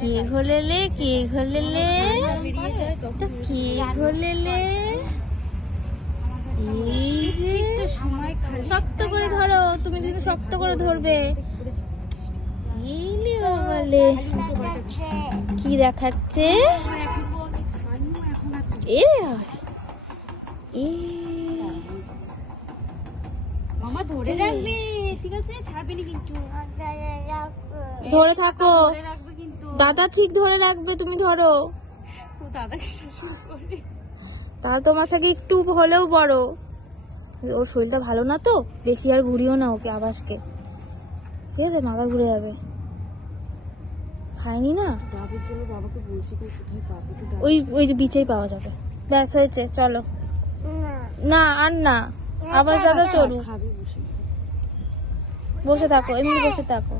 কে ঘোলেলে কে ঘোলেলে কে ঘোলেলে। এই যে শক্ত করে ধরো, তুমি কিন্তু শক্ত করে ধরবে। এইলে বাবালে কি দেখাচ্ছে এ মামা ধরে রাখবে, ঠিক আছে? ছাড়বে না কিন্তু। ধরে থাকো, ধরে রাখবে কিন্তু। দাদা ঠিক ধরে রাখবে, তুমি ধরো। ও দাদাকে শাসন করে। তাহলে তোমার থেকে একটু হলেও বড়। ওর শরীরটা ভালো না তো, বেশি আর ঘুরিও না ওকে, আবাসকে, ঠিক আছে? মাথা ঘুরে যাবে। খায়নি না, ডাবের জন্য বাবাকে বলছি কোথায় পাবো তো। ওই ওই যে বিচেই পাওয়া যাবে। ব্যাস হয়েছে, চলো। না আর না, আবার দাদা চলুক। খাবে বসে। বসে থাকো, এমনি বসে থাকো।